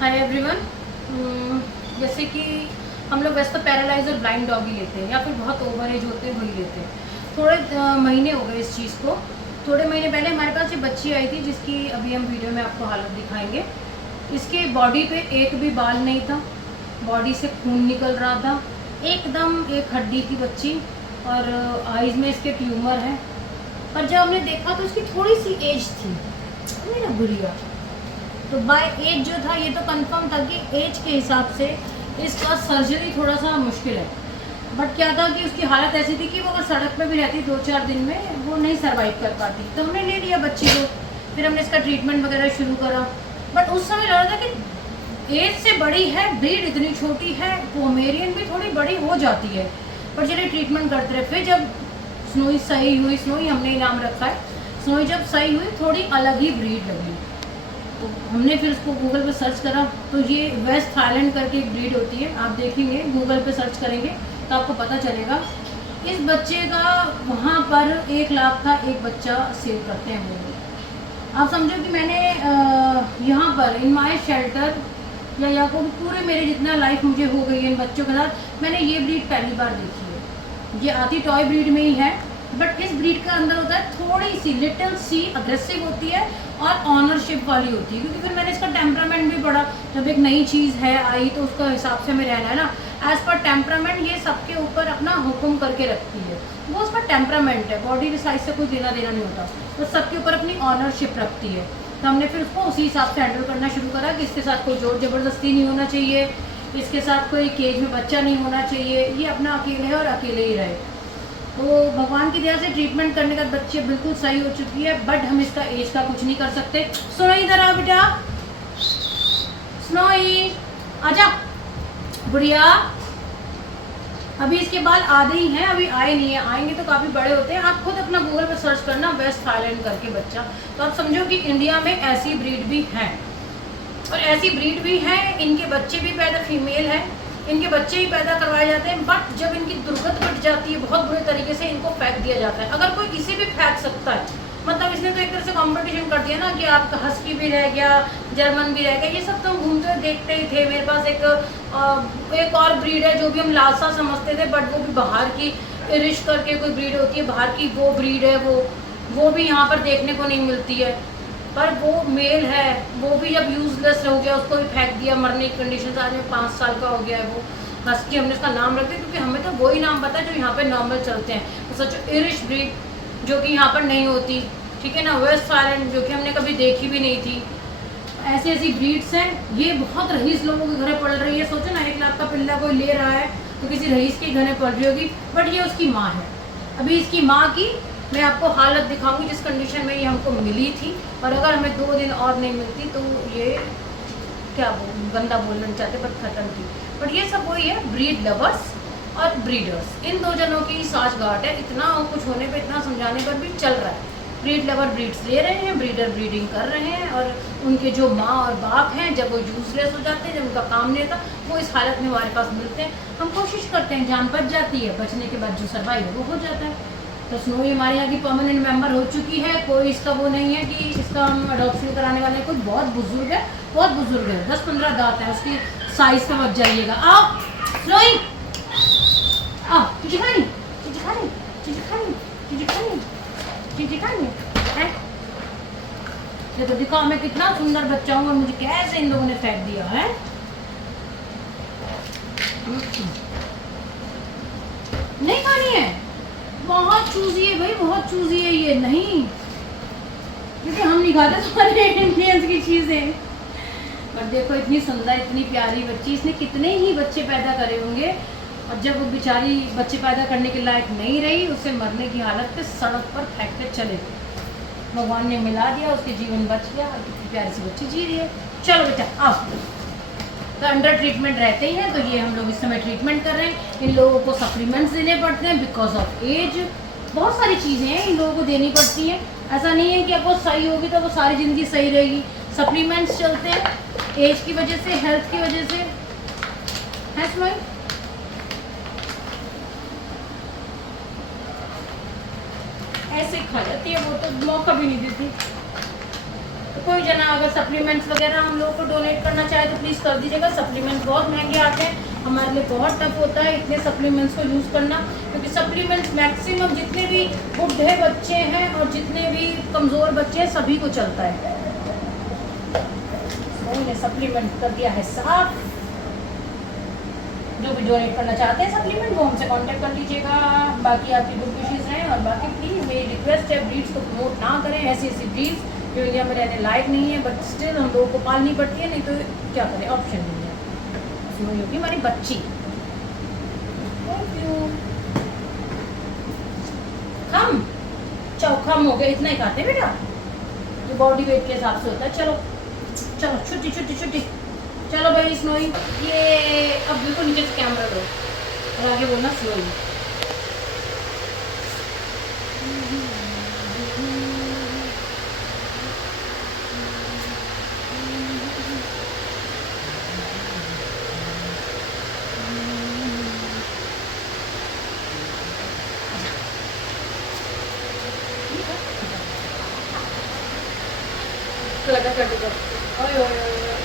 Hi everyone. जैसे कि हम लोग वैसे तो पैरालाइज और ब्लाइंड डॉग ही लेते हैं या फिर बहुत ओवर एज होते हैं वही लेते हैं। थोड़े महीने हो गए इस चीज़ को। थोड़े महीने पहले हमारे पास ये बच्ची आई थी जिसकी अभी हम वीडियो में आपको हालत दिखाएंगे। इसके बॉडी पे एक भी बाल नहीं था, बॉडी से खून निकल रहा था, एकदम एक हड्डी थी बच्ची, और आइज़ में इसके ट्यूमर है। और जब हमने देखा तो इसकी थोड़ी सी एज थी, मेरा गुड़िया। तो बाय एज जो था ये तो कंफर्म था कि एज के हिसाब से इसका सर्जरी थोड़ा सा मुश्किल है। बट क्या था कि उसकी हालत ऐसी थी कि वो अगर सड़क पे भी रहती 2-4 दिन में वो नहीं सर्वाइव कर पाती। तो हमने ले लिया बच्ची को, फिर हमने इसका ट्रीटमेंट वगैरह शुरू करा। बट उस समय लग रहा था कि एज से बड़ी है, ब्रीड इतनी छोटी है, पोमेरियन भी थोड़ी बड़ी हो जाती है। पर चलिए ट्रीटमेंट करते रहे। फिर जब स्नोई सही हुई, स्नोई हमने इनाम रखा है, स्नोई जब सही हुई थोड़ी अलग ही ब्रीड लगी। तो हमने फिर उसको गूगल पे सर्च करा तो ये वेस्ट थाईलैंड करके एक ब्रीड होती है, आप देखेंगे गूगल पे सर्च करेंगे तो आपको पता चलेगा। इस बच्चे का वहाँ पर 1 लाख का एक बच्चा सेल करते हैं वो। आप समझो कि मैंने यहाँ पर इन माई शेल्टर या को पूरे मेरे जितना लाइफ मुझे हो गई है इन बच्चों के साथ, मैंने ये ब्रीड पहली बार देखी है। ये आती टॉय ब्रीड में ही है, बट इस ब्रीड का अंदर होता है थोड़ी सी लिटिल सी अग्रेसिव होती है और ऑनरशिप वाली होती है। क्योंकि फिर मैंने इसका टेम्परामेंट भी पढ़ा, जब एक नई चीज़ है आई तो उसका हिसाब से हमें रहना है ना। एज पर टेम्परामेंट ये सबके ऊपर अपना हुक्म करके रखती है, वो उसका टेम्परामेंट है, बॉडी के साइज से कोई देना देना नहीं होता, तो सबके ऊपर अपनी ऑनरशिप रखती है। तो हमने फिर उसको उसी हिसाब से हैंडल करना शुरू करा कि इसके साथ कोई जोर ज़बरदस्ती नहीं होना चाहिए, इसके साथ कोई केज में बच्चा नहीं होना चाहिए, ये अपना अकेले है और अकेले ही रहे। तो भगवान की दया से ट्रीटमेंट करने का बच्चे बिल्कुल सही हो चुकी है। बट हम इसका एज का कुछ नहीं कर सकते। स्नोई इधर आ बेटा, स्नोई आजा बुढ़िया। अभी इसके बाल आधे ही हैं, अभी आए नहीं है, आएंगे तो काफ़ी बड़े होते हैं। आप खुद अपना गूगल पर सर्च करना वेस्ट थाईलैंड करके बच्चा, तो आप समझो कि इंडिया में ऐसी ब्रीड भी हैं और ऐसी ब्रीड भी हैं। इनके बच्चे भी पैदा फीमेल है, इनके बच्चे ही पैदा करवाए जाते हैं। बट जब इनकी दुर्गत घट जाती है बहुत बुरे तरीके से इनको फेंक दिया जाता है। अगर कोई इसे भी फेंक सकता है, मतलब इसने तो एक तरह से कंपटीशन कर दिया ना कि आपका हस्की भी रह गया, जर्मन भी रह गया, ये सब तो हम घूमते हुए देखते ही थे। मेरे पास एक और ब्रीड है जो भी हम लालसा समझते थे, बट वो भी बाहर की इरिश करके कोई ब्रीड होती है बाहर की, वो ब्रीड है, वो भी यहाँ पर देखने को नहीं मिलती है। पर वो मेल है, वो भी जब यूजलेस हो गया उसको भी फेंक दिया मरने की कंडीशन से। आज में 5 साल का हो गया है वो हस्की। हमने उसका नाम रख दिया क्योंकि हमें तो वही नाम पता है जो यहाँ पे नॉर्मल चलते हैं। तो सोचो इरिश ब्रीड जो कि यहाँ पर नहीं होती, ठीक है ना, वेस्ट थाईलैंड जो कि हमने कभी देखी भी नहीं थी। ऐसी ऐसी ब्रीड्स हैं, ये बहुत रईस लोगों के घरे पल रही है। सोचो ना 1 लाख का पिल्ला कोई ले रहा है तो किसी रईस के घरे पल रही होगी, बट ये उसकी माँ है। अभी इसकी माँ की मैं आपको हालत दिखाऊंगी जिस कंडीशन में ये हमको मिली थी। और अगर हमें 2 दिन और नहीं मिलती तो ये क्या गंदा बोलना नहीं चाहते बट खत्म थी। बट ये सब वही है, ब्रीड लवर्स और ब्रीडर्स, इन 2 जनों की साठगांठ है। इतना कुछ होने पे, इतना समझाने पर भी चल रहा है। ब्रीड लवर ब्रीड्स ले रहे हैं, ब्रीडर ब्रीडिंग कर रहे हैं, और उनके जो माँ और बाप हैं जब वो यूजलेस हो जाते हैं, जब उनका काम नहीं रहता, वो इस हालत में हमारे पास मिलते हैं। हम कोशिश करते हैं, जान बच जाती है, बचने के बाद जो सर्वाइव है वो हो जाता है। तो स्नोई हमारे यहाँ की परमानेंट मेंबर हो चुकी है। कोई इसका वो नहीं है कि इसका हम अडॉप्शन कराने वाले हैं। कोई बहुत बुजुर्ग है, बहुत बुजुर्ग है, 10-15 दांत है उसकी, साइज का बच जाइएगा। आओ स्नोई, आओ, चीज़ी खानी, चीज़ी खानी, चीज़ी खानी, चीज़ी खानी, चीज़ी खानी है। ये तो दिखाओ मैं कितना सुंदर बच्चा हूँ और मुझे कैसे इन लोगों ने फेंक दिया है। नहीं खानी है, बहुत चूजी है भाई, बहुत चूजी है ये। नहीं, क्योंकि हम नहीं खाते तुम्हारे इंडियंस की चीज़ें। पर देखो इतनी सुंदर, इतनी प्यारी बच्ची, इसने कितने ही बच्चे पैदा करे होंगे, और जब वो बेचारी बच्चे पैदा करने के लायक नहीं रही, उसे मरने की हालत पे सड़क पर फेंक के चले गए। भगवान ने मिला दिया, उसके जीवन बच गया और कितनी प्यारी सी बच्ची जी रही है। चलो बेटा आओ। तो अंडर ट्रीटमेंट रहते ही हैं, तो ये हम लोग इस समय ट्रीटमेंट कर रहे हैं। इन लोगों को सप्लीमेंट्स देने पड़ते हैं बिकॉज ऑफ एज। बहुत सारी चीज़ें हैं इन लोगों को देनी पड़ती हैं। ऐसा नहीं है कि अब वो सही होगी तो वो सारी ज़िंदगी सही रहेगी। सप्लीमेंट्स चलते हैं एज की वजह से, हेल्थ की वजह से। है स्माइल, ऐसे खा जाती है वो, तो मौका भी नहीं देती। तो कोई जना अगर सप्लीमेंट्स वगैरह हम लोग को डोनेट करना चाहे तो प्लीज़ कर दीजिएगा। सप्लीमेंट बहुत महंगे आते हैं, हमारे लिए बहुत टफ होता है इतने सप्लीमेंट्स को यूज़ करना, क्योंकि सप्लीमेंट्स मैक्सिमम जितने भी बुढ़े बच्चे हैं और जितने भी कमज़ोर बच्चे हैं सभी को चलता है। उन्होंने सप्लीमेंट कर दिया है साफ। जो भी डोनेट करना चाहते हैं सप्लीमेंट वो हमसे कांटेक्ट कर लीजिएगा। बाकी आपकी गुड विशेज़ हैं, और बाकी प्लीज़ मेरी रिक्वेस्ट है ब्रीड्स को प्रमोट ना करें, ऐसी ऐसी ब्रीड्स जो इंडिया में रहने लायक नहीं है, बट स्टिल हम लोगों को पालनी पड़ती है, नहीं तो क्या करें, ऑप्शन नहीं है। उसमें होगी हमारी बच्ची। खम चौखम हो गया, इतना ही खाते हैं बेटा, जो बॉडी वेट के हिसाब से होता है। चलो चलो छुट्टी छुट्टी छुट्टी, चलो भाई स्नोई। ये अब बिल्कुल नीचे से कैमरा लो और आगे बोलना स्लोई। लगा कर दो, ओए ओए ओए,